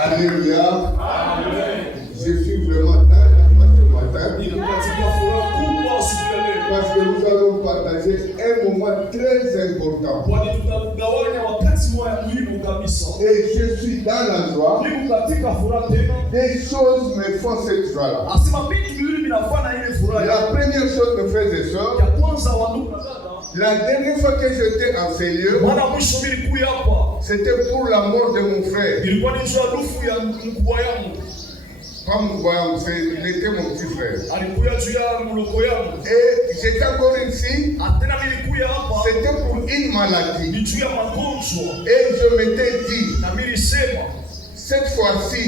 Alléluia. Je suis vraiment dans la joie ce matin. Parce que nous allons partager un moment très important. Et je suis dans la joie. Des choses me font cette joie-là. La première chose, mes frères et sœurs, la dernière fois que j'étais en ces lieux, c'était pour la mort de mon frère. Pas mon voyant, il était mon petit frère. Et j'étais encore ici, c'était pour une maladie. Et je m'étais dit, cette fois-ci,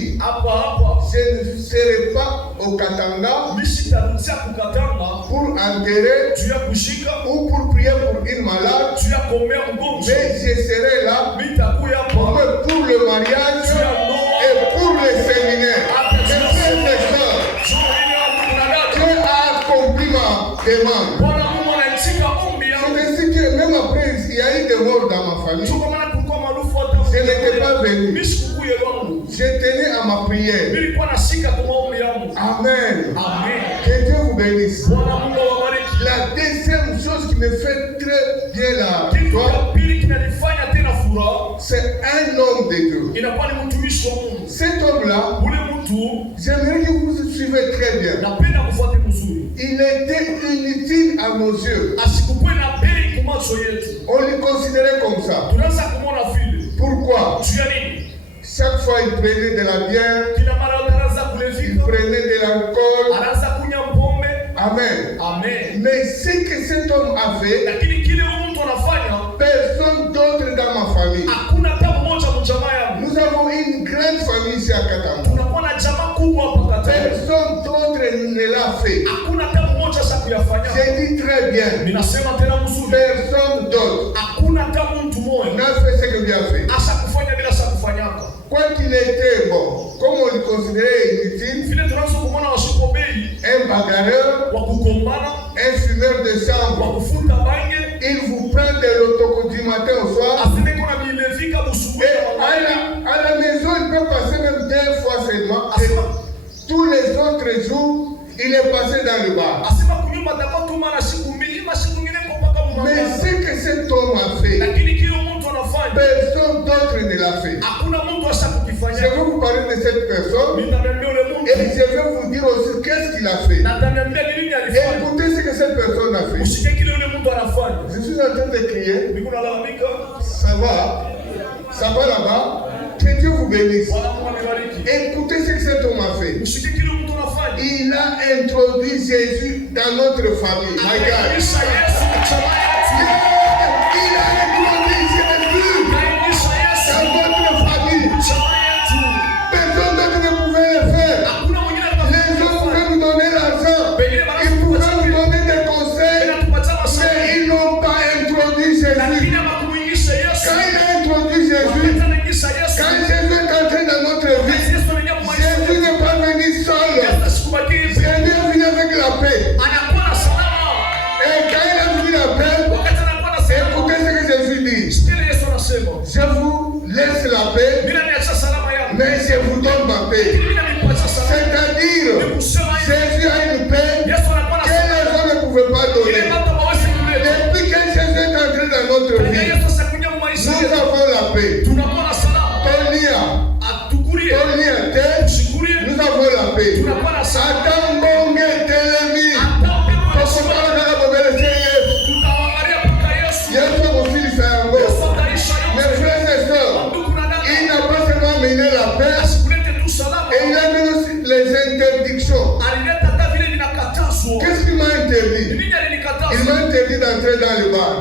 je ne serai pas au Katanga pour enterrer ou pour prier pour une malade, mais je serai là pour le mariage et pour le séminaire. Dieu a accompli ma demande. C'est ainsi que même après, il y a eu des morts dans ma famille. Je n'étais pas venu. Je tenais à ma prière. Amen. Que Dieu vous bénisse. La deuxième chose qui me fait très bien la joie, c'est un homme de Dieu. Cet homme-là, j'aimerais que vous le suivez très bien. Il était inutile à nos yeux. On le considérait comme ça. Pourquoi? Chaque fois il prenait de la bière, il prenait de l'alcool. Amen. Mais ce que cet homme a fait, personne d'autre dans ma famille. Nous avons une grande famille ici à Katanga. Personne d'autre ne l'a fait. J'ai dit très bien. Personne d'autre n'a fait ce que lui a fait. Quoi qu'il était bon, comme on le considérait inutile, un bagarreur, un fumeur de sang, il vous prend de l'autocot du matin au soir. Et à la maison, il peut passer même 2 fois seulement. Et tous les autres jours, il est passé dans le bar. Mais ce que cet homme a fait, personne d'autre ne l'a fait. Je vais vous parler de cette personne et je vais vous dire aussi qu'est-ce qu'il a fait. Et écoutez ce que cette personne a fait. Je suis en train de crier. Ça va là-bas. Que Dieu vous bénisse. Écoutez ce que cet homme a fait. Il a introduit Jésus dans notre famille. My God. Il a introduit Jésus dans notre famille. Personne d'autre ne pouvait le faire. Les autres pouvaient nous donner l'argent. Ils pouvaient nous donner des conseils. Mais ils n'ont pas introduit Jésus. Quand il a introduit Jésus, quand Jésus est entré dans notre vie, Jésus n'est pas venu seul. Jésus est venu avec la paix. Et quand il a venu la paix, écoutez ce que Jésus dit. Je vous laisse la paix, mais je vous donne ma paix. C'est-à-dire, Jésus a une paix que les gens ne pouvaient pas donner. Depuis que Jésus est entré dans notre vie, nous avons la paix. Nous avons la paix. Adam Bonge Telemi. Mes frères et sœurs, il n'a pas seulement mené la paix, et il a mené aussi les interdictions. Qu'est-ce qu'il m'a interdit? Il m'a interdit d'entrer dans le bar.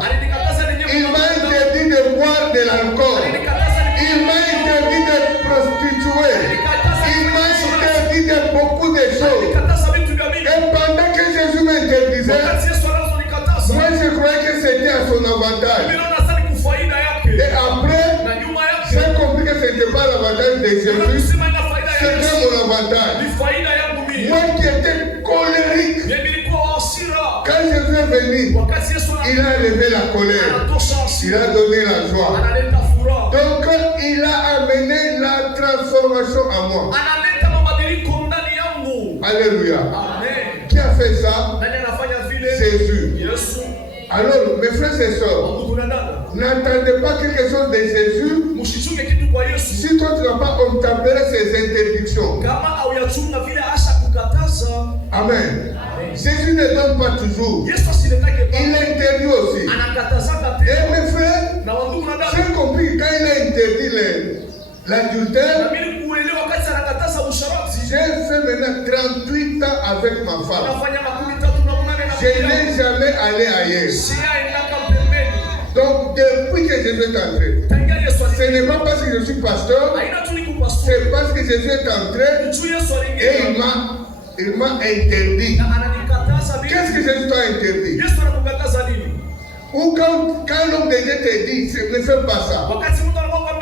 Il m'a interdit de boire de l'alcool. Il m'a interdit de prostituer. Il m'a interdit de beaucoup de choses. Et pendant que Jésus m'interdisait, moi je croyais que c'était à son avantage. Et après, j'ai compris que ce n'était pas l'avantage de Jésus, c'était mon avantage. Moi qui étais colérique, quand Jésus est venu, il a levé la colère. Il a donné la joie. Donc il a amené la transformation transformation en moi. Alléluia. Qui a fait ça? Jésus. Alors, mes frères et sœurs, n'attendez pas quelque chose de Jésus si toi tu n'as pas obtempéré ses interdictions. Amen. Jésus ne donne pas toujours. Il interdit aussi. Et mes frères, j'ai compris quand il a interdit l'adultère, j'ai fait maintenant 38 ans avec ma femme. Je n'ai jamais allé ailleurs. Donc, depuis que Jésus est entré, ce n'est pas parce que je suis pasteur, c'est parce que Jésus est entré et il m'a interdit. Qu'est-ce que Jésus t'a interdit? Ou quand l'homme de Dieu te dit, ne fais pas ça.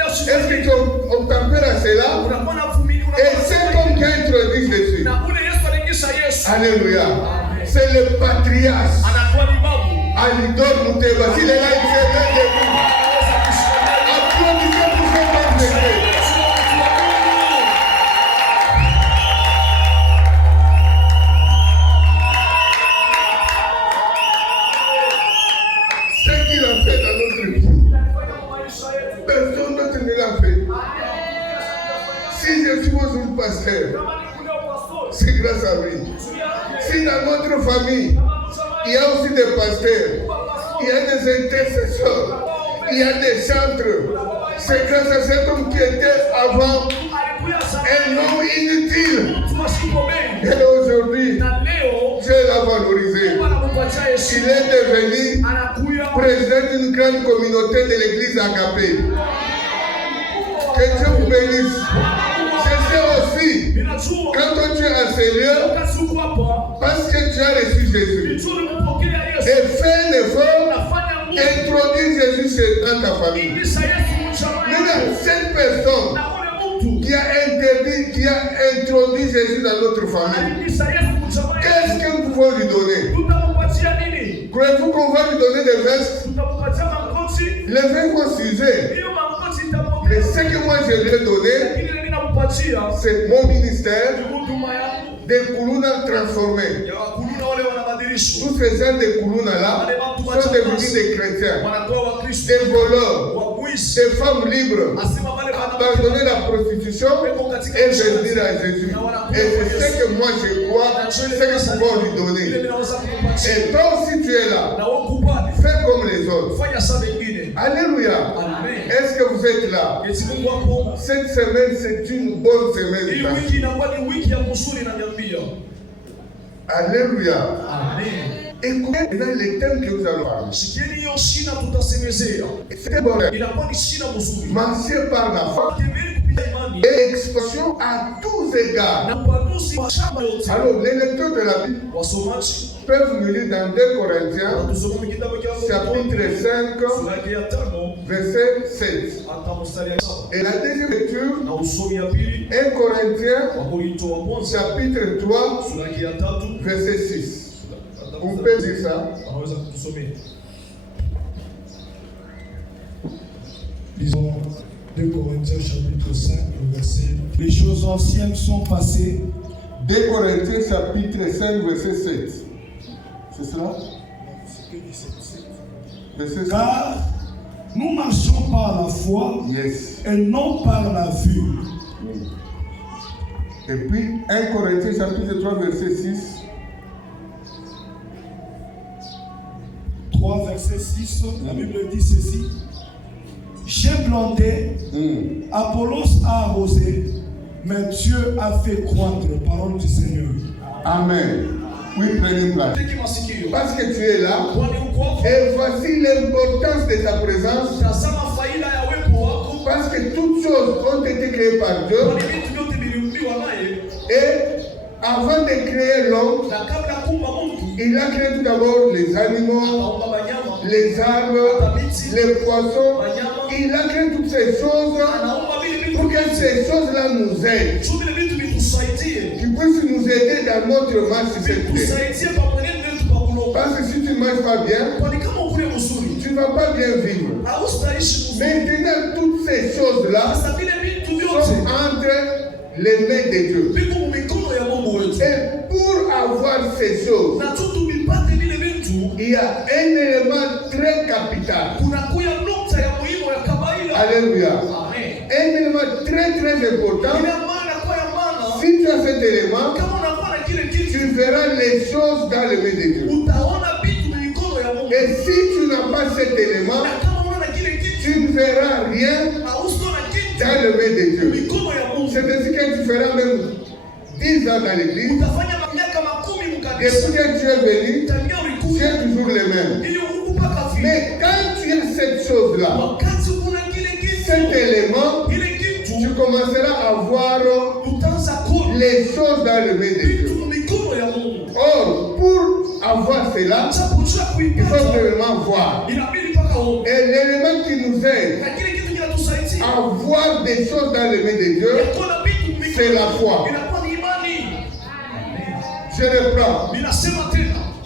Est-ce que tu obtempères à cela? Et c'est comme qui a introduit Jésus. Alléluia. C'est le patriarche. Alidor Mouteba. S'il est là, il s'est bien debout. Applaudissez pour cet homme de Dieu. Ce qu'il a fait dans notre vie, personne d'autre ne l'a fait. Si je suis aujourd'hui pasteur, c'est grâce à lui. Si dans notre famille, il y a aussi des pasteurs, il y a des intercesseurs, il y a des chantres, c'est grâce à cet homme qui était avant un homme inutile. Et aujourd'hui, Dieu l'a valorisé. Il est devenu président d'une grande communauté de l'église Agapé. Que Dieu vous bénisse. C'est ça aussi. Quand toi tu es à Seigneur, parce que tu as reçu Jésus, et fais un effort d'introduire Jésus dans ta famille. Maintenant, cette personne qui a introduit Jésus dans notre famille, qu'est-ce que nous pouvons lui donner? Croyez-vous qu'on va lui donner des vestes? Les vestes vont s'user. Mais ce que moi je lui ai donné, c'est mon ministère des Kuluna transformés. Tous ces gens de Kuluna là sont devenus des chrétiens, des voleurs, des femmes libres, abandonner la prostitution et venir à Jésus. Et c'est ce que moi je crois, ce que nous pouvons lui donner. Et toi aussi tu es là, fais comme les autres. Alléluia. Est-ce que vous êtes là? Cette semaine, c'est une bonne semaine. Alléluia. Écoutez maintenant les thèmes que nous allons parler. C'est bon. Marcher par la foi et expansion à tous égards. Alors, les lecteurs de la Bible peuvent nous lire dans 2 Corinthiens, chapitre 5, verset 7. Et la deuxième lecture, 1 Corinthiens, chapitre 3, verset 6. On peut dire ça. Disons 2 Corinthiens chapitre 5, verset. Les choses anciennes sont passées. 2 Corinthiens chapitre 5, verset 7. C'est cela? Verset 7. Car nous marchons par la foi et non par la vue. Et puis 1 Corinthiens chapitre 3, verset 6. 3, verset 6, la Bible dit ceci. J'ai planté, Apollos a arrosé, mais Dieu a fait croître, parole du Seigneur. Amen. Oui, prenez place. Parce que tu es là, et voici l'importance de ta présence. Parce que toutes choses ont été créées par Dieu. Et avant de créer l'homme, il a créé tout d'abord les animaux, les arbres, les poissons. Il a créé toutes ces choses pour que ces choses-là nous aident. Tu peux nous aider dans notre marche sur cette terre. Parce que si tu ne marches pas bien, tu ne vas pas bien vivre. Maintenant, toutes ces choses-là sont entre les mains de Dieu. Et pour avoir ces choses, il y a un élément très capital. Alléluia. Un élément très très important. Si tu as cet élément, tu verras les choses dans les mains de Dieu. Et si tu n'as pas cet élément, tu ne verras rien dans les mains de Dieu. C'est ainsi que tu feras même 10 ans dans l'église. Depuis que tu es venu, tu es toujours le même. Mais quand tu as cette chose-là, cet élément, tu commenceras à voir les choses dans le main de Dieu. Or, pour avoir cela, il faut vraiment voir. Et l'élément qui nous aide à voir des choses dans le main de Dieu, c'est la foi. Je reprends.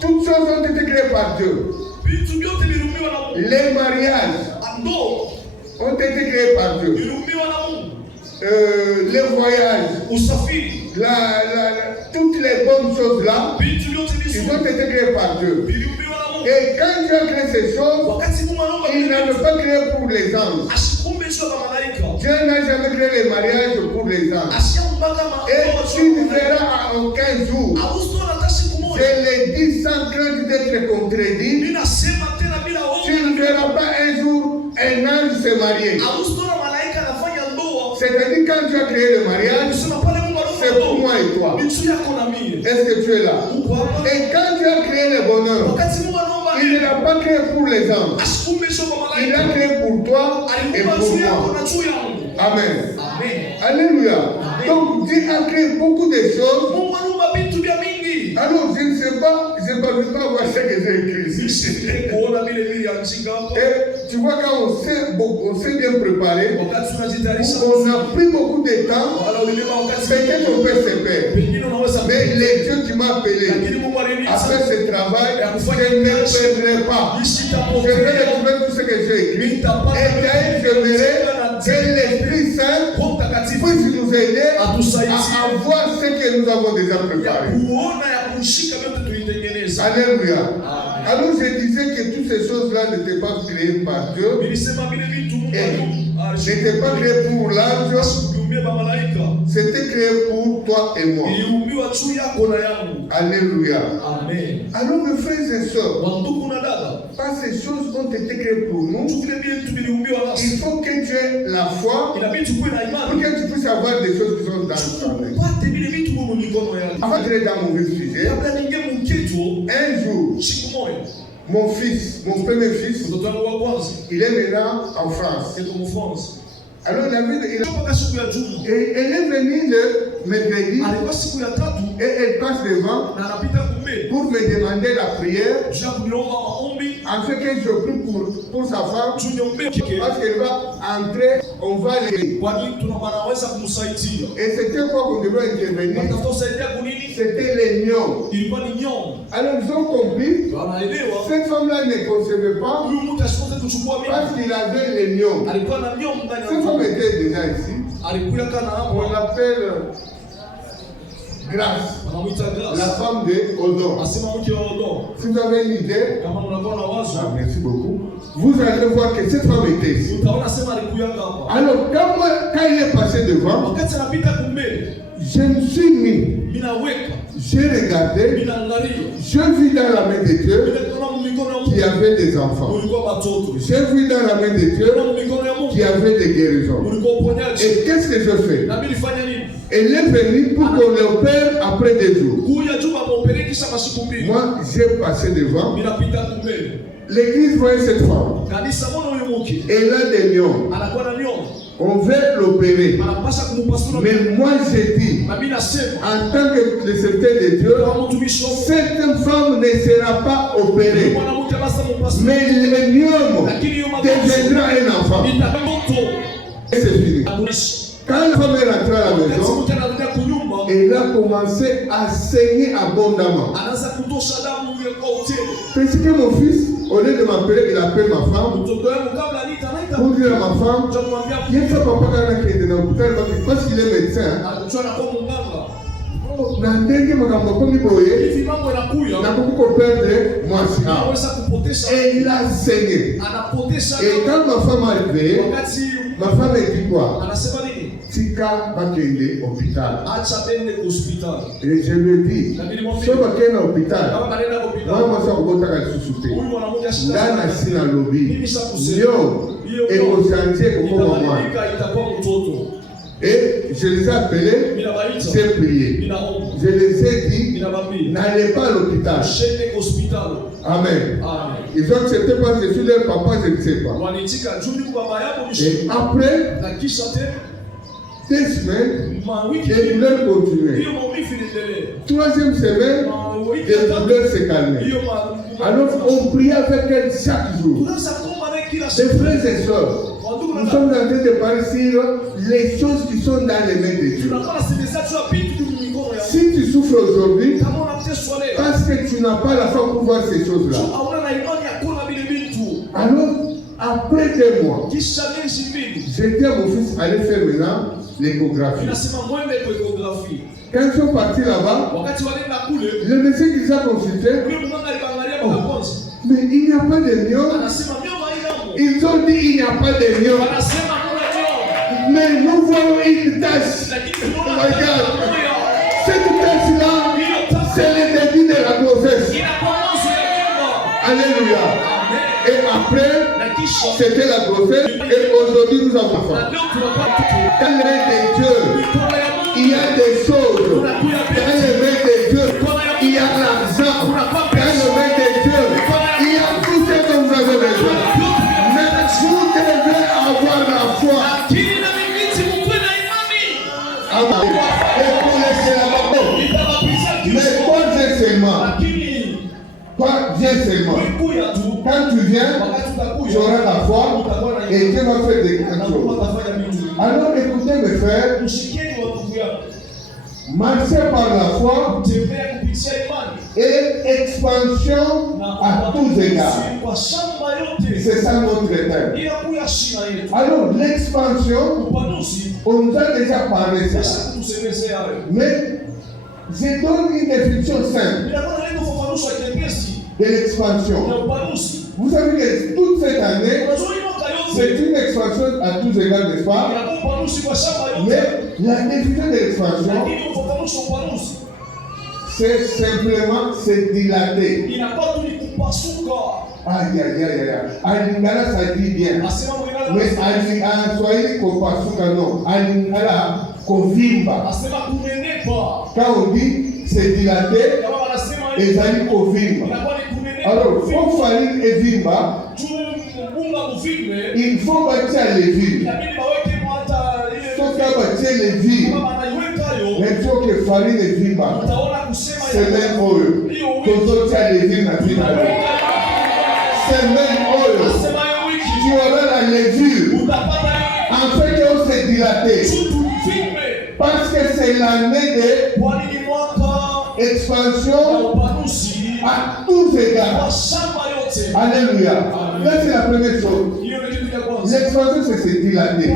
Toutes choses ont été créées par Dieu. Les mariages ont été créés par Dieu. Les voyages, toutes les bonnes choses là, ils ont été créés par Dieu. Et quand Dieu a créé ces choses, il n'avait pas créé pour les anges. Dieu n'a jamais créé les mariages pour les anges. Et tu ne verras à aucun jour, je l'ai dit sans crainte d'être contredit, tu ne verras pas un jour un ange se marier. C'est-à-dire quand tu as créé le mariage, c'est pour moi et toi. Est-ce que tu es là? Et quand tu as créé le bonheur, il ne l'a pas créé pour les anges. Il l'a créé pour toi et pour moi. Amen. Alléluia. Donc Dieu a créé beaucoup de choses. Alors je ne sais pas, je ne peux pas voir ce que j'ai écrit ici. Et tu vois, quand on s'est bien préparé, on a pris beaucoup de temps, peut-être on peut se perdre. Mais les dieux qui m'ont appelé à faire ce travail, je ne perdrai pas. Je vais retrouver tout ce que j'ai écrit. Et d'ailleurs, j'aimerais que l'Esprit Saint puisse nous aider à voir ce que nous avons déjà préparé. Alléluia. Alors je disais que toutes ces choses-là n'étaient pas créées par Dieu. Et n'étaient pas créées pour l'ange. C'était créé pour toi et moi. Alléluia. Amen. Alors mes frères et sœurs, pas ces choses ont été créées pour nous. Il faut que tu aies la foi pour que tu puisses avoir des choses qui sont dans ta main. Avant d'entrer dans mon sujet, un jour, mon premier fils, il est maintenant en France. Alors elle est venue le mercredi et elle passe devant pour me demander la prière afin que je prie pour sa femme parce qu'elle va entrer, on va l'aider. Et c'était quoi qu'on devait intervenir? C'était les nions. Alors ils ont compris, cette femme-là ne concevait pas parce qu'il avait les nions. Cette femme était déjà ici. On l'appelle Grâce, la femme de Odon. Si vous avez une idée, merci beaucoup. Vous allez voir que cette femme était ici. Alors, quand il est passé devant, je me suis mis. J'ai regardé. Je vis dans la main de Dieu qui avait des enfants. J'ai vu dans la main de Dieu qui avait des guérisons. Et qu'est-ce que je fais? Elle est venue pour qu'on l'opère après des jours. Moi, j'ai passé devant. L'église voyait cette femme. Elle a des lions. On veut l'opérer. Mais moi, j'ai dit, en tant que le serviteur de Dieu, cette femme ne sera pas opérée. Mais le lion deviendra un enfant. Et c'est fini. Quand la femme est rentrée à la maison, elle a commencé à saigner abondamment. Parce que mon fils, au lieu de m'appeler, il appelle ma femme Pour dire à ma femme, il y a un papa qui est dans l'hôpital parce qu'il est médecin. Na ndenge makambo komi boye nakoki koperdre mwasi et il a saigné et quand ma femme est arrivée ma femme a dit quoi tika bakende hôpital et je lui ai dit so bakende hôpital moi mosa kobotaka lisusu te nga na si na lobi yo ekosantie kokoma mwana. Et je les ai appelés, j'ai prié. Je les ai dit, n'allez pas à l'hôpital. Amen. Ils ont accepté parce que je suis leur papa, je ne sais pas. Et après 2 semaines, les douleurs continuaient. 3e semaine, les douleurs se calmaient. Alors on priait avec elle chaque jour. Les frères et sœurs, nous sommes en train de parler sur les choses qui sont dans les mains de Dieu. Si tu souffres aujourd'hui, parce que tu n'as pas la foi pour voir ces choses-là. Alors, après 2 mois, j'ai dit à mon fils, allez faire maintenant l'échographie. Quand ils sont partis là-bas, le médecin qui les a consultés, oh, mais il n'y a pas de myome. Ils ont dit il n'y a pas de myome. Mais nous voyons une tache. Regarde, cette tache-là, c'est le début de la grossesse. Alléluia. Et après, c'était la grossesse. Et aujourd'hui, nous avons faim. Dans le règne de Dieu, il y a des choses. Dans le règne de Dieu, il y a l'argent. Dans le règne de Dieu, il y a tout ce que vous avez besoin. Mais vous devez avoir la foi. Amen. Et pour laisser la parole. Mais toi, viens seulement. Toi, viens seulement. Quand tu viens, tu auras la foi et Dieu va faire des choses. Alors écoutez mes frères, marcher par la foi et expansion à tous égards. C'est ça notre thème. Alors l'expansion, on nous a déjà parlé de ça. Mais je donne une définition simple de l'expansion. Vous savez que toute cette année, c'est une expansion à tous égards, n'est-ce pas? Mais la définition de l'expansion, c'est simplement se dilater. Aïe, aïe, aïe, aïe. Alingala, ça dit bien. Mais en Swahili, kopasuka, non. Alingala, kovimba. Quand on dit se dilater, et ça dit kovimba. Alors, pour farine et vimba, il faut bâtir les villes. Sauf qu'à bâtir les villes, mais il faut que farine et vimba, c'est même oil. Quand on tient les villes, c'est même oil. Tu auras la levure. En fait, on s'est dilaté. Parce que c'est l'année de expansion à tous égards. Alléluia. Là, c'est la première chose. L'expansion, c'est se dilater.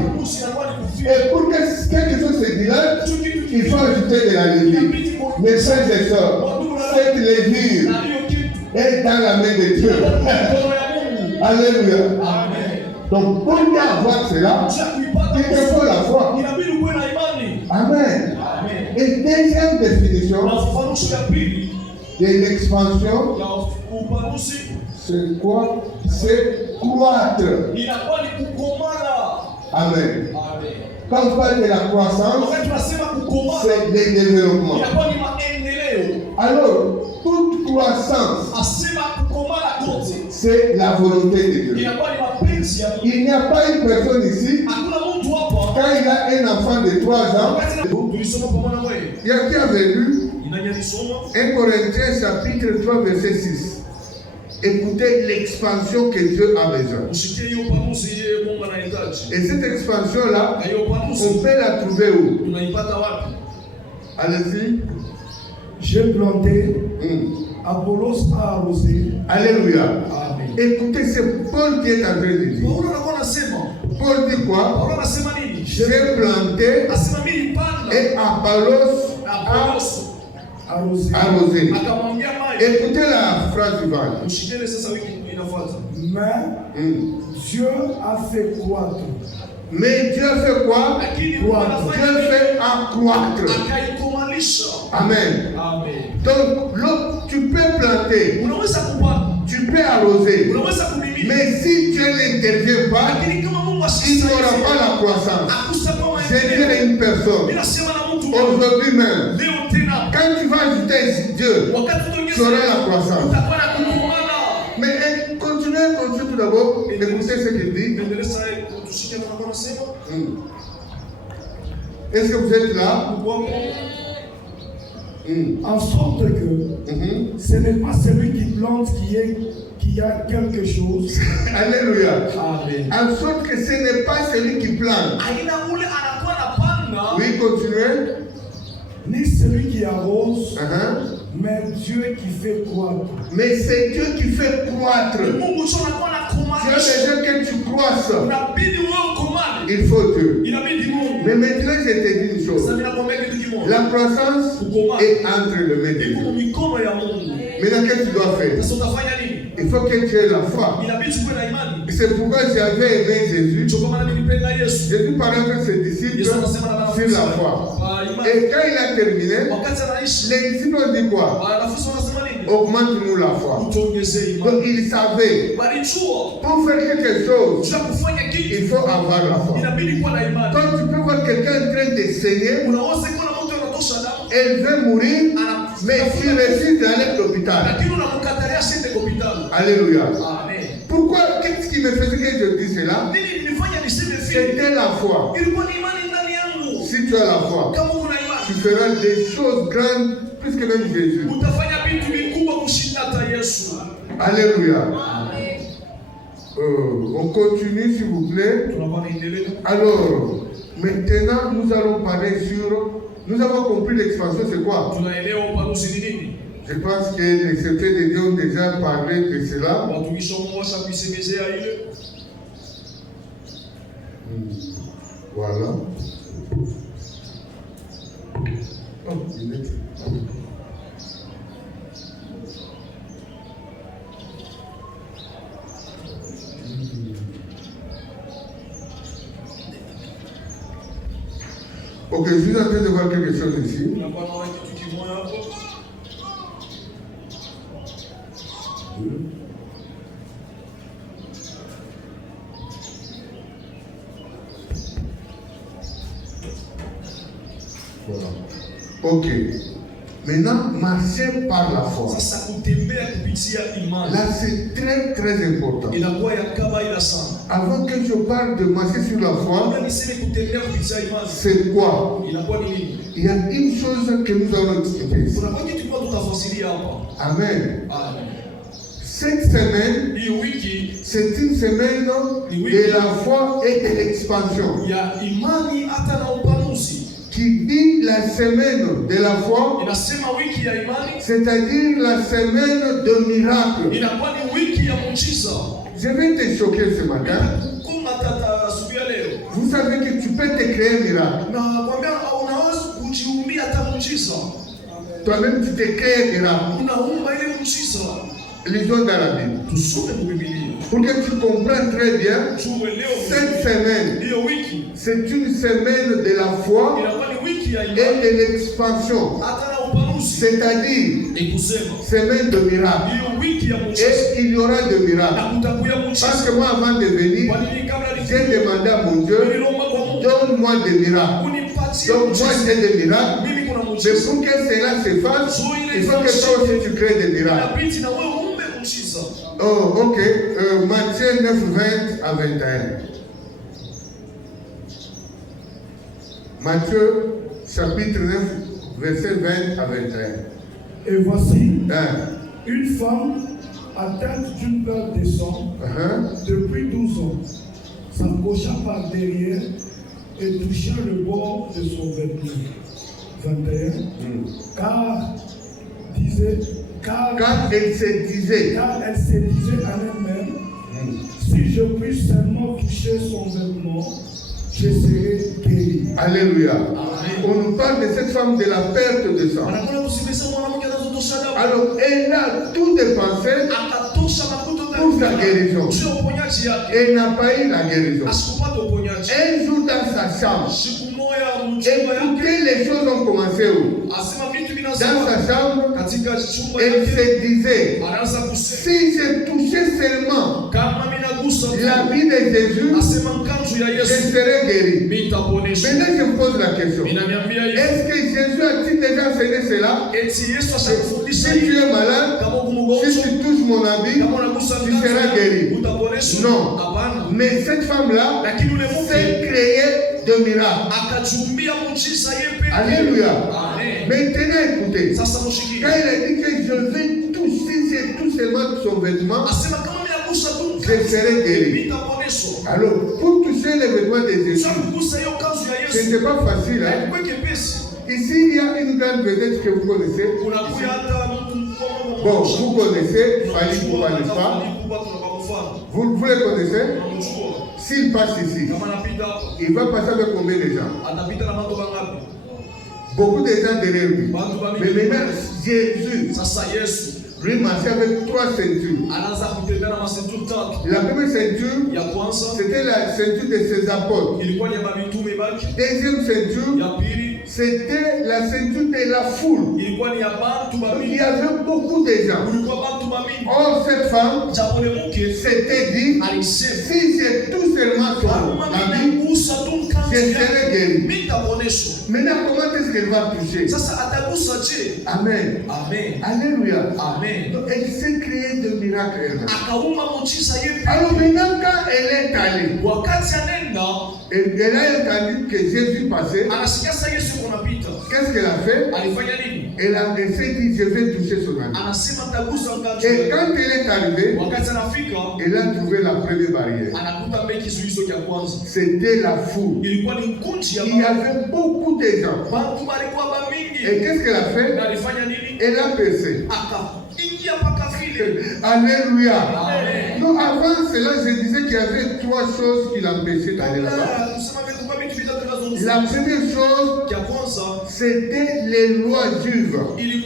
Et pour que quelque chose se dilate, il faut ajouter de la levure. Mes frères et sœurs, cette levure est dans la main de Dieu. Alléluia. Donc, pour avoir cela, il te faut la foi. Amen. Et deuxième définition de l'expansion, c'est quoi? C'est croître. Amen. Quand on parle de la croissance, c'est le développement. Alors, toute croissance, c'est la volonté de Dieu. Il n'y a pas une personne ici, quand il a un enfant de 3 ans, il y a qui avait lu 1 Corinthiens chapitre 3 verset 6. Écoutez l'expansion que Dieu a besoin. Et cette expansion-là, on peut la trouver où? Allez-y. J'ai planté, Apollos a arrosé. Alléluia. Écoutez, c'est Paul qui est en train de dire. Paul dit quoi? Paulo anasema nini? J'ai planté Anasema mimi nilipanda. et Apollos a arrosé. Akamwagia maji. Écoutez la phrase suivante. Mshikele sasa wiki inafuata. Mais Dieu a fait croître. Mais Dieu fait quoi? Lakini Dieu fait accroître. akaikomalisha. Amen. Amen. Donc, tu peux planter, Unaweza kupanda. tu peux arroser, Unaweza kumimina. mais si Dieu n'intervient pas, Lakini kama Mungu il n'aura pas la croissance. akusema Je dirais une personne, ninasema na mtu aujourd'hui même, leo tena quand tu vas ajouter Dieu, wakati tu auras la croissance. utakuwa na kukumana. Mais continuez tout d'abord, écoutez ce qu'il dit. Endeleza tushike na mkono sema. Est-ce que vous êtes là? En sorte que ce n'est pas celui qui plante qui a quelque chose. Alléluia. Amen. En sorte que ce n'est pas celui qui plante. Aina ule anakuwa anapanda. Oui, continuez. Ni celui qui arrose, mais Dieu qui fait croître. Mais c'est Dieu qui fait croître. Mungu sio anakuwa Dieu anakomalisha. veut que tu croisses. Unabidi wewe ukomane. Il faut Dieu. Inabidi Mungu. Mais maintenant, je te dis une chose. Sasa ninakwambia kitu kimoja. La croissance est entre le mains de Iko Dieu. mikono ya Mungu. Maintenant, qu'est-ce que tu dois faire? Sasa utafanya nini? Il faut que tu aies la foi. Inabidi tuwe na imani. C'est pourquoi j'avais aimé Jésus. Ndio kwa maana nilipenda Yesu. Jésus parlait avec ses disciples Yesu anasema na sur la foi. Et quand il a terminé, wakati anaishi les disciples ont dit quoi? wanafunzi wanasema nini? Augmente-nous la foi. Tuongezee imani. Donc ils savaient, Walijua pour faire quelque chose, cha kufanya kitu il faut avoir la foi. inabidi kuwa na imani. Quand tu peux voir quelqu'un en train de saigner, Unaweza kuona mtu anatosha damu elle veut mourir, mais tu refuse d'aller à l'hôpital. lakini unamkatalia siende hospitali. Alléluia. Amen. Pourquoi? Qu'est-ce qui me faisait que je dise cela? Nini nilifanya niseme vile? C'était la foi. Ilikuwa ni imani ndani yangu. Si tu as la foi, Kama una tu imani, feras des choses grandes plus que même Jésus. utafanya vitu vikubwa kushinda hata Yesu. Alléluia. Amen. On continue s'il vous plaît. Tunakuwa naendelea. Alors, maintenant nous allons parler sur... Nous avons compris l'expansion, c'est quoi? Tunaelewa upanuzi ni nini? Je pense que les secrets de Dieu ont déjà parlé de cela. Watumishi wa Mungu washakuisemezea ile. Voilà. Oh, il est... Ok, je suis en train de voir quelque chose ici. Tunakuwa naona kitu kimoja hapo. Voilà. Ok. Maintenant, marcher par la foi. Sasa kutembea kupitia imani. Là, c'est très très important. Inakuwa ya kawaida sana. Avant que je parle de marcher sur la foi, Kabla niseme kutembea kupitia imani. c'est quoi? Inakuwa ni nini? Il y a une chose que nous allons expliquer. Kuna kwa kitu kwa tutafasiria hapa. Amen. Amen. Cette semaine, Hii wiki c'est une semaine de la foi et de l'expansion. ya imani hata na upanuzi. Qui dit la semaine de la foi, Inasema wiki ya imani, c'est-à-dire la semaine de miracle. inakuwa ni wiki ya muujiza. Je vais te choquer ce matin. Kuna tata asubuhi ya leo. Vous savez que tu peux te créer un miracle. Na kwambia unaweza kujiumbia hata muujiza. Toi-même, tu te crées un miracle. Unaumba ile muujiza. Lisons dans la Bible. Tusome kwa Biblia. Pour que tu comprennes très bien, Tuelewe cette semaine, hiyo wiki c'est une semaine de la foi inakuwa ni wiki ya et imani de l'expansion. hata na upanuzi. C'est-à-dire, Ikusema semaine de miracle. hiyo wiki ya muujiza Et il y aura de miracles. na kutakuya Parce muujiza. que moi, avant de venir, Kwa nini kabla j'ai demandé à mon Dieu, niliomba kwa Mungu donne-moi des miracles. unipatie Donc moi, muujiza. j'ai des miracles. Mimi kuna Mais muujiza. pour que cela se fasse, il faut que toi aussi tu crées des miracles. Inabidi na wewe uumbe muujiza. Oh, ok. Matthieu 9, 20 à 21. Matthieu, chapitre 9, verset 20 à 21. Et voici, Hein? une femme atteinte d'une peur des sangs depuis 12 ans s'approcha par derrière et toucha le bord de son vêtement. 21. Car elle se disait Car en elle-même, si Si je puis seulement toucher son vêtement, je serai guéri. Alléluia. Amen. On nous parle de cette femme de la perte de sang. Wanakwenda kusimisa mwanamke anazotosha damu. Alors, elle a tout dépensé Akatosha mafuta pour sa guérison. juu ya uponyaji yake. Elle n'a pas eu la guérison. Asikupata uponyaji. Un jour dans sa chambre, Siku moja mchumba yake écoutez, les choses ont commencé où? asema vitu Dans vinasema sa chambre, katika chumba elle yake se disait, anaanza kusema si je touchais seulement kama mimi nagusa la vie de Jésus, asema nkanzu ya je Yesu serais guéri. mimi nitaponeshwa. Maintenant, je me pose la question. Ninaniambia hivi, Est-ce que Jésus a-t-il déjà enseigné cela? eti Yesu ashakufundisha Si tu hivi es malade, kama uko si mgonjwa tu touches mon habit, kama unagusa tu seras guéri. utaponeshwa? Non. Hapana. Mais cette femme-là Lakini ule s'est mke créée de miracles. akachumbia muujiza yeye pekee. Alléluia. Amen. Maintenant, écoutez. Sasa mshikie. Quand il a dit que je vais toucher, c'est tout seulement son vêtement, Asema kama mimi nagusa tu je serai guéri. nitaponeshwa. Alors, pour toucher les vêtements de Jésus, Sasa kugusa hiyo kanzu ya ce Yesu n'était pas facile. Hein? haikuwa kepesi. Ici, il y a une grande vedette que vous connaissez. Unakuya hata mtu mkubwa Bon, vous connaissez Fali Poupa, n'est-ce pas? Vous les connaissez? S'il passe ici, il va passer avec combien de gens? Beaucoup de gens derrière lui. Mais maintenant, Jésus, lui marchait avec 3 ceintures. La première ceinture, c'était la ceinture de ses apôtres. Deuxième ceinture, c'était la ceinture de la foule. Il y avait beaucoup de gens. Or, cette femme s'était dit, si j'ai tout seulement son habit, je serai guéri. Maintenant, comment est-ce qu'elle va toucher? Amen. Alléluia. Donc, elle s'est créée de miracles elle-même. Alors maintenant, quand elle est allée, elle a entendu que Jésus passait. Qu'est-ce qu'elle a fait? Elle s'est dit, je vais toucher son habit. Et quand elle est arrivée, elle a trouvé la première barrière. C'était la foule. Il y avait beaucoup de gens. Et qu'est-ce qu'elle a fait? Elle a percé. Alléluia. Non, avant cela, je disais qu'il y avait 3 choses qui l'empêchaient d'aller là-bas. La première chose, c'était les lois juives. Une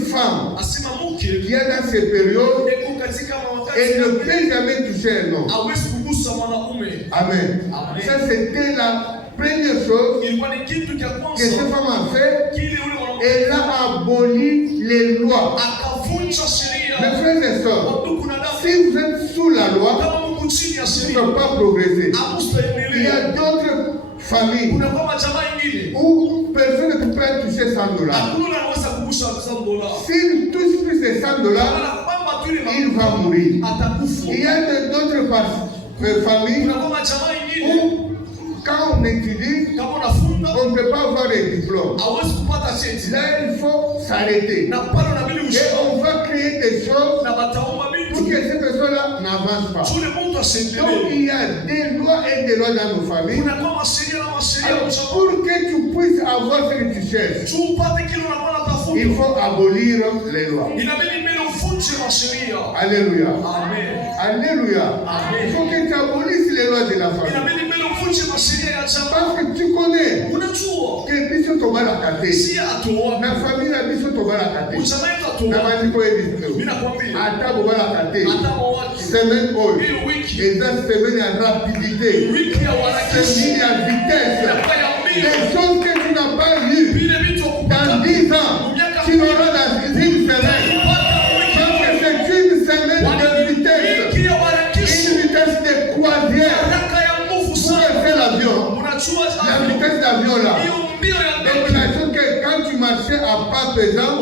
femme qui est dans ces périodes, elle ne peut jamais toucher un homme. Amen. Ça, c'était la première chose que cette femme a fait. Elle a aboli les lois. Mes frères et sœurs, si vous êtes sous la loi, vous ne pouvez pas progresser. Il y a d'autres familles où personne ne peut pas toucher $100. S'il touche plus de $100, il va mourir. Il y a d'autres familles où, quand on étudie, on ne peut pas avoir des diplômes. Là, il faut s'arrêter. Et on va créer des choses pour que ces personnes-là n'avancent pas. Donc, il y a des lois et des lois dans nos familles. Alors, pour que tu puisses avoir ce que tu cherches, il faut abolir les lois. Alléluia. Alléluia. Il faut que tu abolisses les lois de la famille. Parce que tu connais que biso toba la kate. Na famille na biso toba la kate. Na bandiko ebiso. Ata boba la kate. Semaine oil. Et ça semaine à rapidité. Semaine à vitesse. Les choses que tu n'as pas eues dans 10 ans, tu l'auras dans une semaine. Parce que c'est une semaine de vitesse. Une vitesse de croisière. L'avion, la vitesse d'avion là. Donc la chose que quand tu marchais à pas pesant,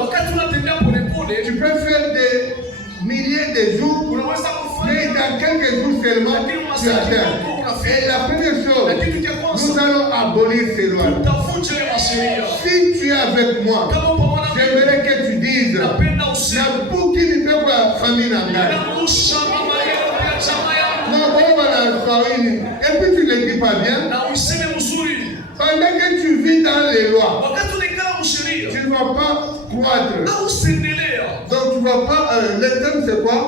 tu peux faire des milliers de jours, mais dans quelques jours seulement, tu atteins. Et la première chose, nous allons abolir ces lois. Si tu es avec moi, j'aimerais que tu dises, pour qui ne peut pas famille n'engage. Et puis tu ne le dis pas bien. Pendant que tu vis dans les lois, tu ne vas pas croître. Donc tu ne vas pas. Le terme c'est quoi?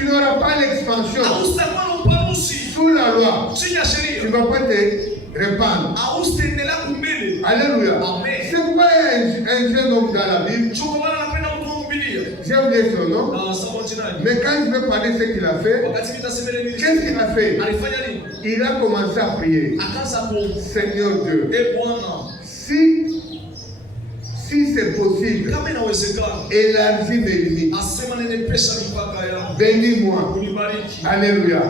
Tu n'auras pas l'expansion. Hautakuwa na upanuzi Sous la loi, chini ya tu sheria. ne vas pas te répandre. Hautaendelea kumbele. Alléluia. Amen. C'est pourquoi un jeune homme dans la Bible, Chukua maana napenda mtu wa Biblia. j'ai oublié son nom, Na sababu jina. mais quand je vais parler de ce qu'il a fait, Wakati nitasemele nini? qu'est-ce qu'il a fait? Alifanya nini? Il a commencé à prier. Akaanza kuomba. Seigneur Dieu, Bwana, si c'est possible, kama inawezekana, élargis mes limites. asema nenepesha mipaka yangu. Bénis-moi. Unibariki. Alléluia.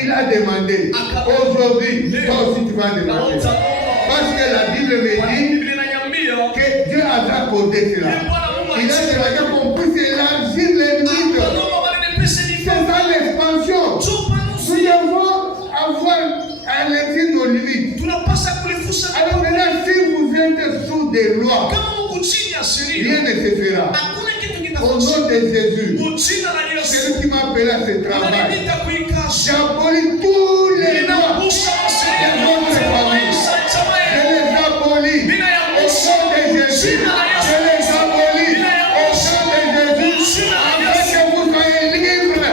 Il a demandé. Aujourd'hui, toi aussi tu vas demander. Parce que la Bible me dit Biblia inaniambia que Dieu a accordé cela. Il a demandé qu'on puisse élargir les limites. C'est ça l'expansion. Nous devons avoir à élargir nos limites. tunapaswa kulifusha. Alors maintenant, si vous êtes sous des lois, Kama uko chini ya sheria, rien ne se fera. hakuna kitu Au kitafanyika. nom de Jésus, Jina la Yesu, celui qui m'a appelé à ce travail, ananiita kuikasha. j'abolis tous les lois Ninapusha sheria de notre famille. Je les abolis. Au nom de Jésus, je les abolis. Au nom de Jésus, afin que vous soyez libres,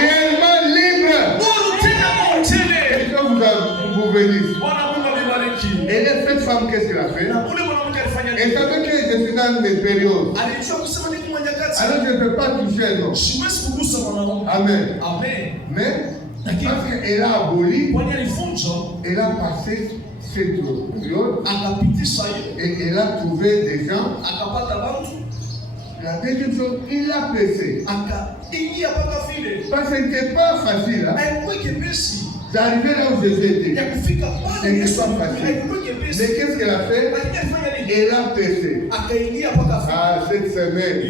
réellement libres. Et que vous bénisse. Et cette femme, qu'est-ce qu'elle a fait? Elle savait que je suis dans mes périodes. Alors je ne peux pas toucher un homme. Amen. Mais, parce qu'elle a aboli, elle a passé cette période et elle a trouvé des gens. La deuxième chose, il a pressé. Parce que ce n'était pas facile. D'arriver là où j'étais. Ce n'était pas facile. Mais qu'est-ce qu'elle a fait? Elle a pressé. Ah, cette semaine,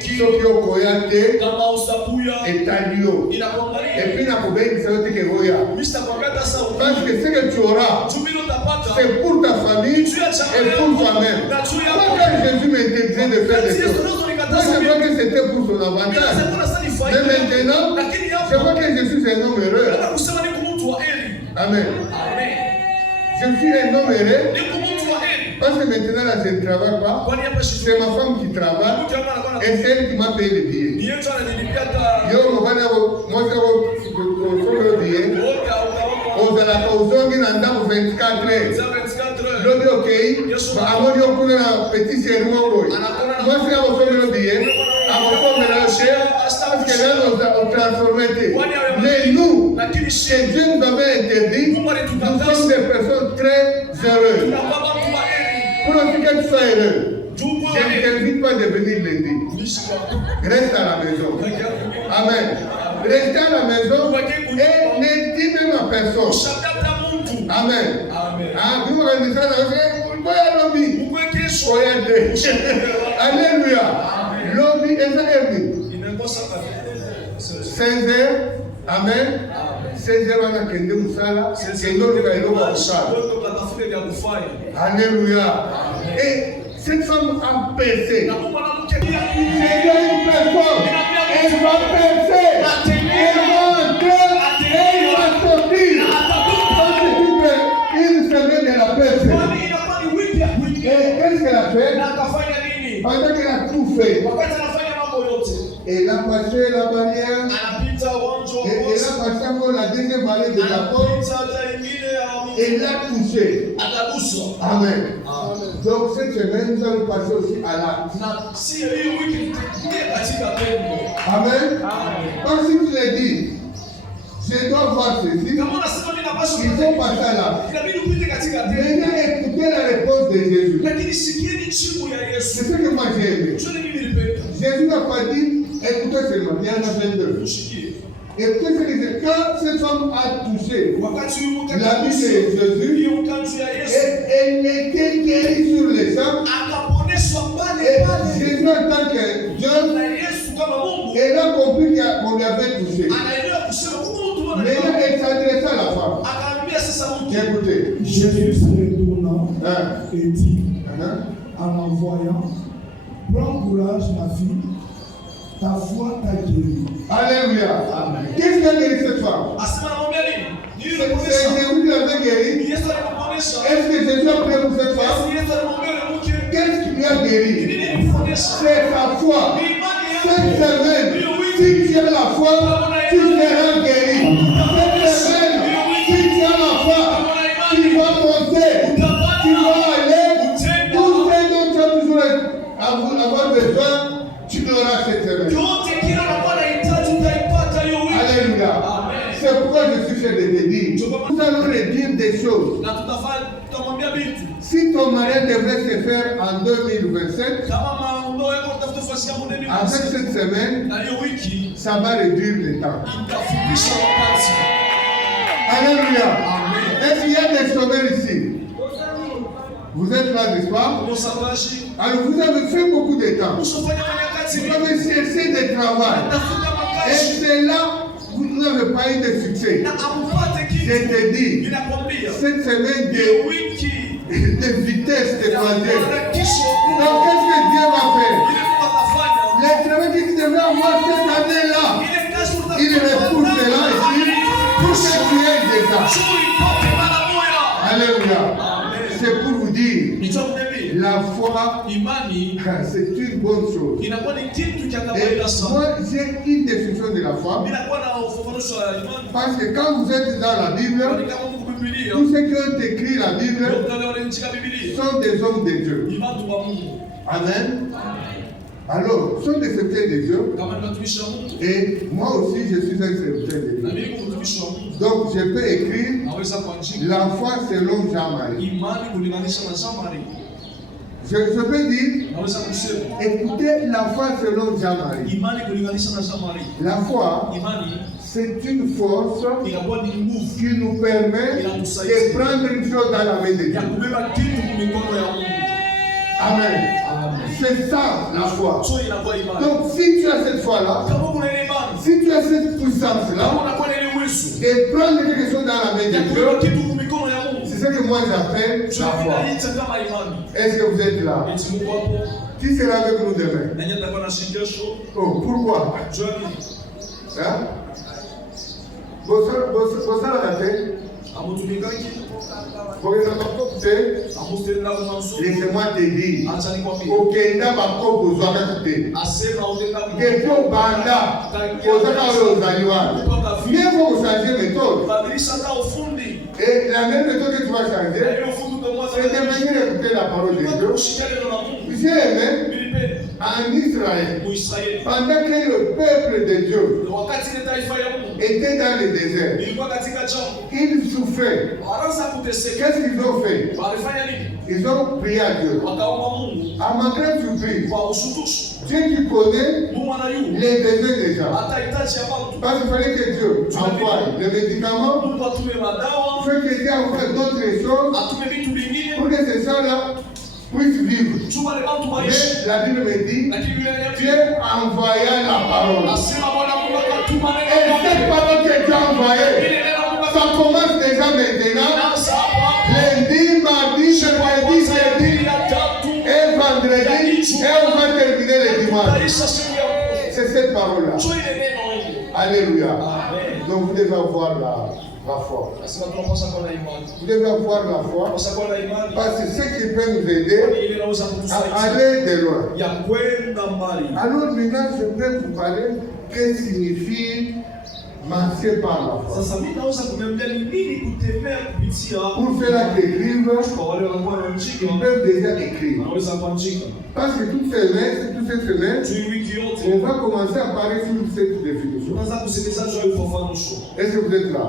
Sokyo Koyate et Talio. Et puis, la poubelle, ça veut dire que Goya. Parce que ce que tu auras, c'est pour ta famille et pour toi-même. Pourquoi Jésus m'interdisait de faire des choses? Moi, je vois que c'était pour son avantage. Mais maintenant, je vois que je suis un homme heureux. Amen. Je suis un homme heureux. Parce que maintenant, là, je ne travaille pas. C'est ma femme qui travaille. Et c'est elle qui m'a payé les billets. Yo, moi, je suis billet. Ozala ozongi na ndambo 24 heures. Lobi okei, amoni okuna na petit série moko. Moi c'est ozongi lobi ye, amoko mena che, parce que là on transformé. Mais nous, que Dieu nous avait interdit, nous sommes des personnes très heureuses. Pour aussi que tu sois heureux, je ne t'invite pas de venir lundi. Reste à la maison. Amen. Restez à la maison et ne dis même à personne. Amen. Ah, vous regardez ça, lobby. Alléluia. Lobby est ça. 16 heures. Amen. 16 heures, on a qu'un de Moussala. C'est l'autre qui est là. Alléluia. Et cette femme a percé. C'est une personne. Elle va percer. Elle va entrer et elle va sortir. Parce que une semaine, elle a percé. Et qu'est-ce qu'elle a fait? Pendant qu'elle a tout fait, elle a passé la barrière. Et elle a passé encore la deuxième barrière de la porte. Et elle a touché. Amen. Donc cette semaine, nous allons passer aussi à l'acte. Amen. Parce que tu l'as dit, je dois voir ceci. Il faut passer à l'acte. Maintenant, écoutez la réponse de Jésus. C'est ce que moi j'ai aimé. Jésus n'a pas dit, écoutez seulement, il y en a 22. Écoutez ce qu'il dit, quand cette femme a touché la vie de Jésus, et elle était guérie sur les sangs, et Jésus en tant que Dieu, elle a compris qu'on l'avait touché. Maintenant, elle s'adressa à la femme. Écoutez. Jésus se retournant et dit en l'envoyant, prends courage, ma fille, ta foi t'a guéri. Alléluia. Qu'est-ce qui a guéri cette femme? C'est Jésus qui l'avait guéri. Est-ce que Jésus a prié pour cette femme? Qu'est-ce qui lui a guéri? C'est sa foi. Cette semaine, Si tu as la foi, tu seras guéri. Cette semaine, si tu as la foi, tu vas monter, tu vas aller. Tout ce dont tu as toujours avoir besoin, tu l'auras cette semaine. Alléluia. C'est pourquoi je suis fier de te dire. Nous allons redire des choses. Si ton mariage devrait se faire en 2027, avec cette semaine, ça va réduire le temps. Alléluia. Est-ce qu'il y a des chômeurs ici? Vous êtes là, n'est-ce pas? Alors vous avez fait beaucoup de temps. Vous avez cherché du travail. Et c'est là vous n'avez pas eu de succès. Je te dis, cette semaine de vitesse de croisière. Donc qu'est-ce que Dieu va faire? Les travaux qu'il devrait avoir cette année-là, il repousse cela ici pour que tu aies déjà. Alléluia. C'est pour vous dire, la foi, c'est une bonne chose. Et moi, j'ai une définition de la foi. Parce que quand vous êtes dans la Bible, tous ceux qui ont écrit la Bible sont des hommes de Dieu. Amen. Alors, sont des serviteurs de Dieu. Et moi aussi, je suis un serviteur de Dieu. Donc, je peux écrire la foi selon Jean-Marie. Je peux dire, écoutez la foi selon Jean-Marie. La foi, c'est une force qui nous permet de prendre une chose dans la main de Dieu. Amen. C'est ça la foi. Donc si tu as cette foi-là, si tu as cette puissance-là, de prendre quelque chose dans la main de Dieu, c'est ce que moi j'appelle la foi. Est-ce que vous êtes là? Qui sera avec nous demain? Oh, pourquoi? Hein? Vous savez la tête? Laissez-moi te dire, Okenda Bako Bozwaka Kute. Depuis au Banda, Ozaka Ozaliwa. Mieux faut changer méthode. Et la même méthode que tu vas changer, c'est de venir écouter la parole de Dieu. J'ai aimé en Israël, pendant que le peuple de Dieu était dans le désert, ils souffraient. Qu'est-ce qu'ils ont fait? Ils ont prié à Dieu. À ma grande surprise, Dieu qui connaît les besoins des gens. Parce qu'il fallait que Dieu envoie les médicaments, il faut que Dieu envoie d'autres choses pour que ces gens-là puissent vivre. Mais la Bible me dit, Dieu envoya la parole. Et cette parole que Dieu a envoyée, ça commence déjà maintenant. Lundi, mardi, mercredi, jeudi et vendredi. Et on va terminer le dimanche. C'est cette parole-là. Alléluia. Donc vous devez avoir la foi. Vous devez avoir la foi. Parce que ce qui peut nous aider à aller de loin. Alors maintenant, je vais vous parler de ce qui signifie marcher par la foi. Pour faire la écrire, ils peuvent déjà écrire. Parce que toutes ces semaines, on va commencer à parler sur cette définition. Est-ce que vous êtes là?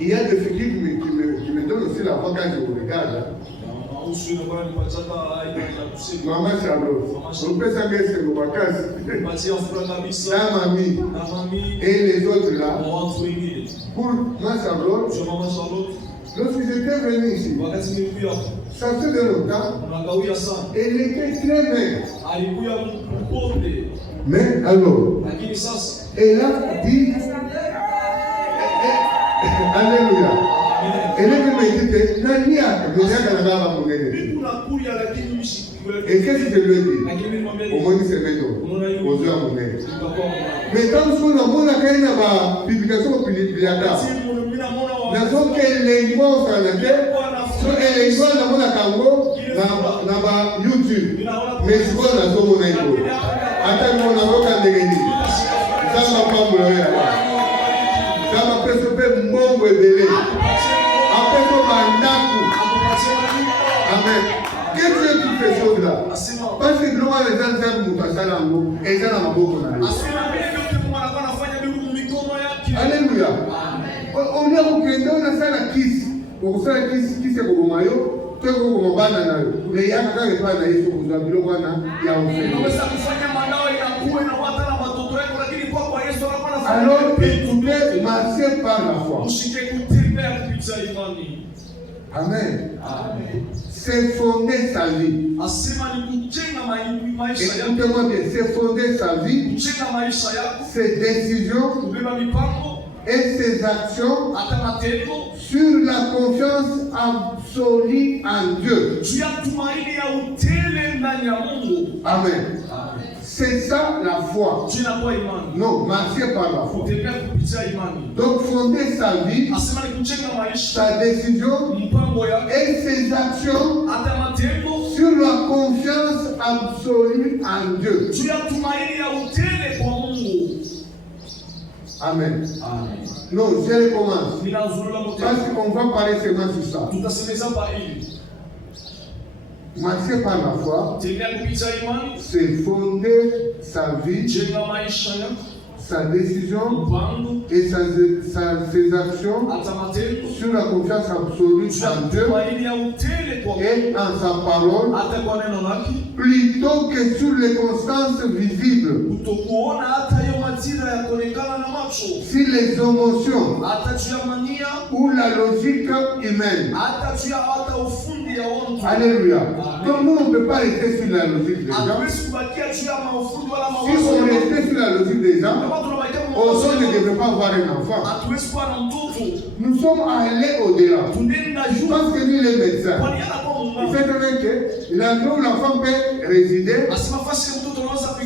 Il y a des figures qui me donnent aussi la foi quand je vous regarde. Maman Charlotte, on peut s'engager sur nos vacances. La mamie et les autres là. Pour ma Charlotte, lorsque j'étais venu ici, ça fait de longtemps, elle était très belle. Mais alors, elle a dit, Alléluia. Elle est venue me dire, Nania, et qu'est-ce que je lui ai dit? Au moins, c'est maintenant. Aux heures, mon aide. Mais quand on a mon accueil dans la publication publique, nazo kelengo kanate so elengo na mona kango na ba YouTube mais siko nazo mona iko Hata kama unaoka ndegeni. Sasa mambo ya Sasa pesa pe mbongo ebele. Apeso mandaku. Amen. Qu'est-ce que tu fais ça là? Parce que nous les gens aiment nous passer là nous et ça n'a beaucoup na. Alléluia. On est au Kenya on a ça la kiss. Pour ça kiss ko mayo, to ko bana na yo. Le yaka ka kwa na Yesu kuzabilo bwana ya ofeni. Unaweza kufanya mandao inakuwa na wata na watoto wako lakini kwa Yesu anafanya. Alors tu peux marcher par la foi. Ushike kutembea kupitia imani. Amen. Amen. C'est fonder sa vie. Écoutez-moi bien, c'est fonder sa vie, ses décisions et ses actions sur la confiance absolue en Dieu. Amen. C'est ça la foi. Non, marcher par la foi. Donc fonder sa vie, sa décision et ses actions sur la confiance absolue en Dieu. Amen. Non, je recommence. Parce qu'on va parler seulement sur ça. Marcher par la foi, c'est fonder sa vie, sa décision et ses actions sur la confiance absolue en Dieu et en sa parole, plutôt que sur les constances visibles, sur les émotions ou la logique humaine. Alléluia. Donc nous on ne peut pas rester sur la logique des gens. Si on restait sur la logique des gens, on ne devrait pas avoir un enfant. Nous sommes allés au-delà. Parce que nous les médecins, il fait que l'endroit où l'enfant peut résider,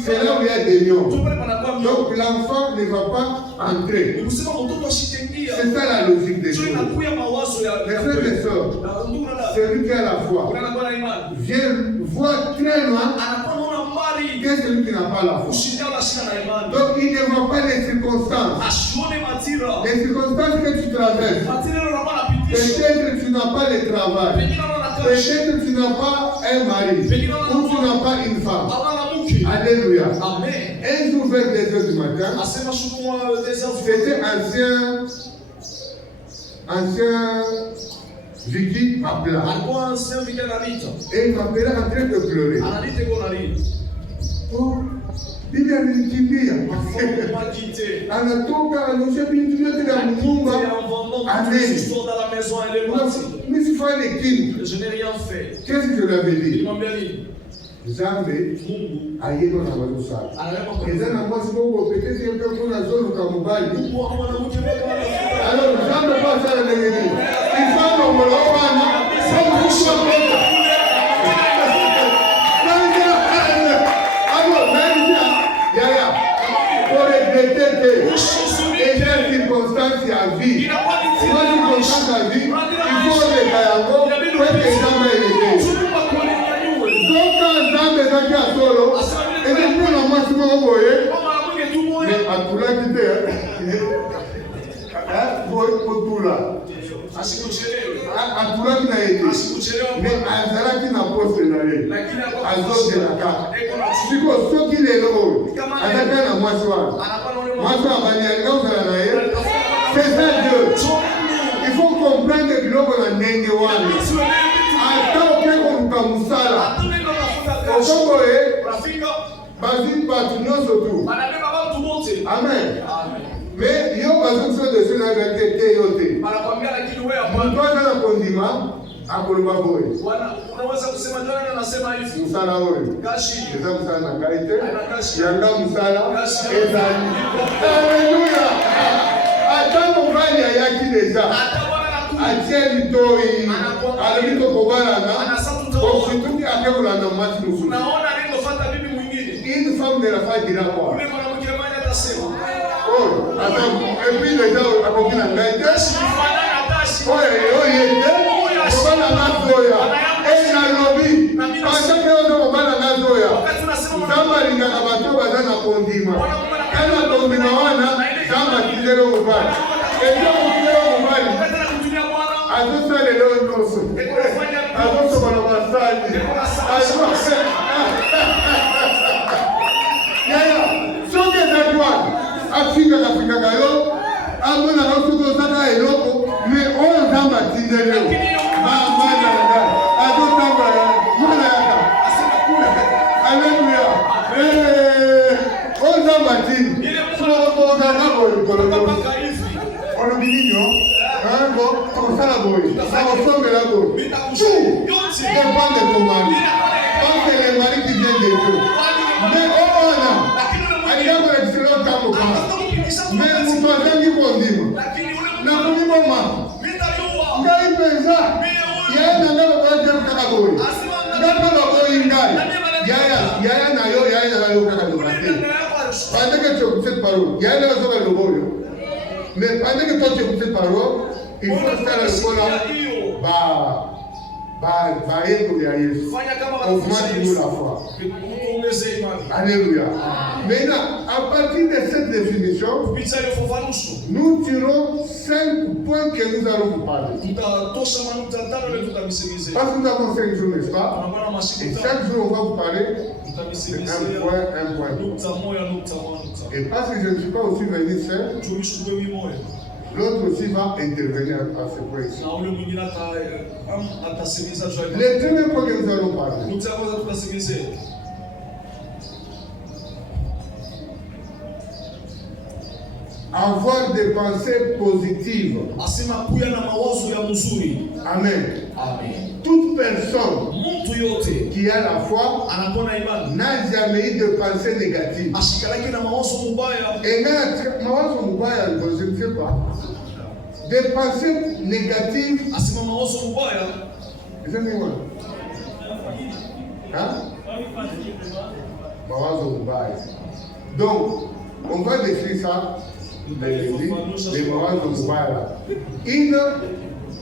c'est là où il y a des lions. Donc l'enfant ne va pas entrer. C'est ça la logique des choses. Les frères et sœurs, celui qui a la foi vient voir très loin que celui qui n'a pas la foi. Donc il ne voit pas les circonstances. Les circonstances que tu traverses. Peut-être tu n'as pas le travail. Peut-être tu n'as pas un mari. Ou tu n'as pas une femme. Alléluia. Un jour vers 2h du matin, c'était ancien Vicky Appela. Et il m'appelait en train de pleurer. Oh, bibi alinikimbia. Anatoka anaosha bintu vyote vya mnyumba. Amen. Mais si fais les kids. Je n'ai rien fait. Qu'est-ce que je lui avais dit? Il m'a bien dit. Nzambe ayeba na balosala. Eza na mwasi moko peut-être yeye ndio na zolo kamubali. Alors Nzambe pas ça le nini. Il faut no molobana. C'est beaucoup de alors Yaya, pour regretter que et les circonstances à vie. Moi je constate à vie. Il faut les gayango pour que Nzambe ele. Et puis on a massivement envoyé. Mais à tout là qui était. Pour tout là. À tout là qui n'a été. Mais à Zara qui n'a pas fait d'aller. À Zod de la carte. Si vous savez qui est là, à la fin de moi, c'est ça Dieu. Il faut comprendre que l'homme a un nengewan. Attends qu'on comme ça. Basi batu nyonso tu. Amen. Mais yo bazo so de cela avec te yote. Mtu ana kondima akoloba boy. Unaweza kusema ndio anasema hivi. Msala wewe. Kashi. Eza msala na kaite. Yanga msala. Eza. Alléluia. Atamo bali yaki deja. Atieli toi. Alito kobalana. Ofutuki akeula na mati nusu. Unaona neno fata bibi mwingine. Une femme de la famille là quoi. Yule mwanamke mmoja atasema. Oh, attends, et puis les gens akokina ngai. Tashi fanana tashi. Oye, bana nazoya. Na lobi. Parce que on bana nazoya. Kama linga na bato baza noso. Azoso bana masaji. Yaya, soke zakwa. Afrika kafika kayo. Amona rosuko zaka eloko. Me on zamba tindelo. Mama na. Azotamba mwana yaka. Alléluia. On zamba tindelo. On a dit non, bon, comme ça la boy, ça ressemble à la boy. Tout dépend de ton mari. Parce que les maris qui viennent de Dieu. Mais on a, il y a un excellent temps au cas. Mais vous pensez qu'il faut dire, n'a pas dit maman. Quand il fait ça, il y a un homme qui va dire que la boy. Quand la boy il gagne, il y a un nayo qui pendant que tu écoutes cette parole, il y a un autre qui va le mais pendant que toi tu écoutes cette parole, il faut faire le bon augmente-nous la foi. Alléluia. Maintenant, à partir de cette définition, nous tirons 5 points que nous allons vous parler. Parce que nous avons 5 jours, n'est-ce pas? Et chaque jour, on va vous parler un point. Et parce que je ne suis pas aussi venu seul, l'autre aussi va intervenir à ce point-ci. Les premiers points que nous allons parler. Avoir des pensées positives. Amen. Toute personne qui a la foi n'a jamais eu de pensée négative. Et je ne sais pas. Des pensées négatives. Donc, on va décrire ça.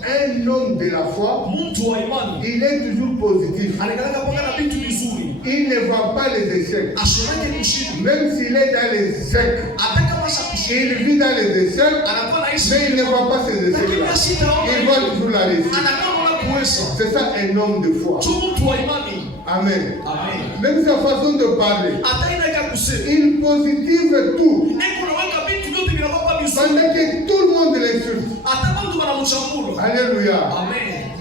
Un homme de la foi, il est toujours positif. Il ne voit pas les échecs. Même s'il est dans les échecs, il vit dans les échecs, mais il ne voit pas ces échecs-là. Il voit toujours la réussite. C'est ça un homme de foi. Amen. Même sa façon de parler, il positive tout. Pendant que tout le monde l'insulte. Alléluia.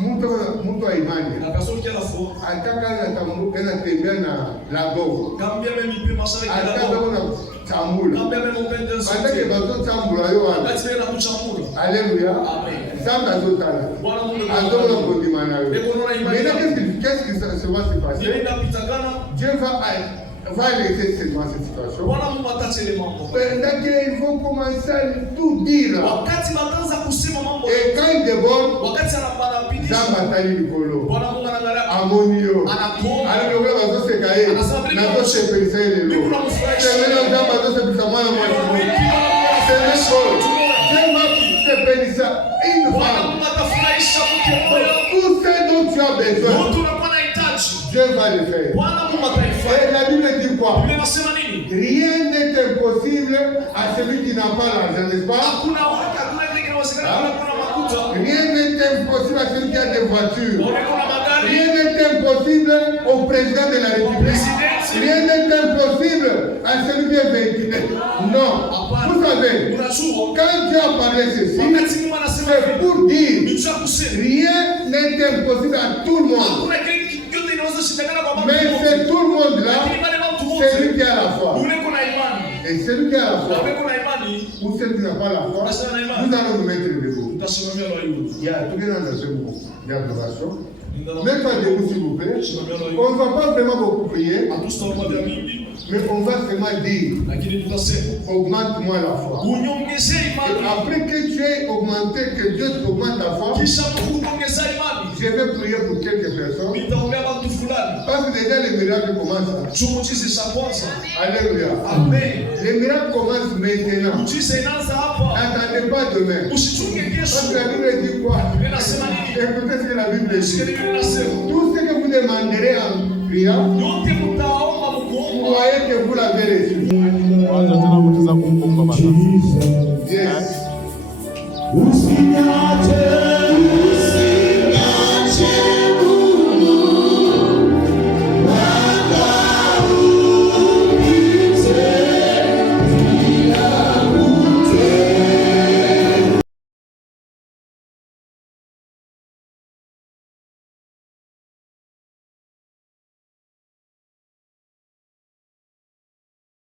Mtu wa imani ataka anatembea na lago ataka chambula atake bazo chambula yo wana. Alléluia. Zamba azotala azona kondimana yo. Mais qu'est-ce qui va se passer? Dieu va laisser cette situation. Pendant qu'ils vont commencer à tout dire. Et quand ils débordent, Zamba tali likolo. Amonio. Alors le gars va se cailler. Na va se penser les lots. C'est maintenant Zamba va se penser moi moi. C'est le sol. Dieu va se penser une femme. Tout ce dont tu as besoin, Dieu va le faire. Et la Bible dit quoi? Rien n'est impossible à celui qui n'a pas l'argent, n'est-ce pas? Rien n'est impossible à celui qui a des voitures. Rien n'est impossible au président de la République. Rien n'est impossible à celui qui est véhiculé. Non. Vous savez, quand Dieu a parlé ceci, c'est pour dire rien n'est impossible à tout le monde. Mais c'est tout le monde là, c'est lui qui a la foi. Et celui qui a la foi, ou celui qui n'a pas la foi, nous allons nous mettre debout. Il y a tout le monde dans ce mouvement d'adoration. Mettez-toi debout s'il vous plaît. On ne va pas vraiment beaucoup prier, mais on va seulement dire, augmente-moi la foi. Et après que tu aies augmenté, que Dieu augmente ta foi, je vais prier pour quelques personnes. Parce que déjà les miracles commencent. Alléluia. Les miracles commencent maintenant. N'attendez pas demain. Parce que la Bible dit quoi? Écoutez ce que la Bible dit. Tout ce que vous demanderez en priant, croyez que vous l'avez reçu. Yes.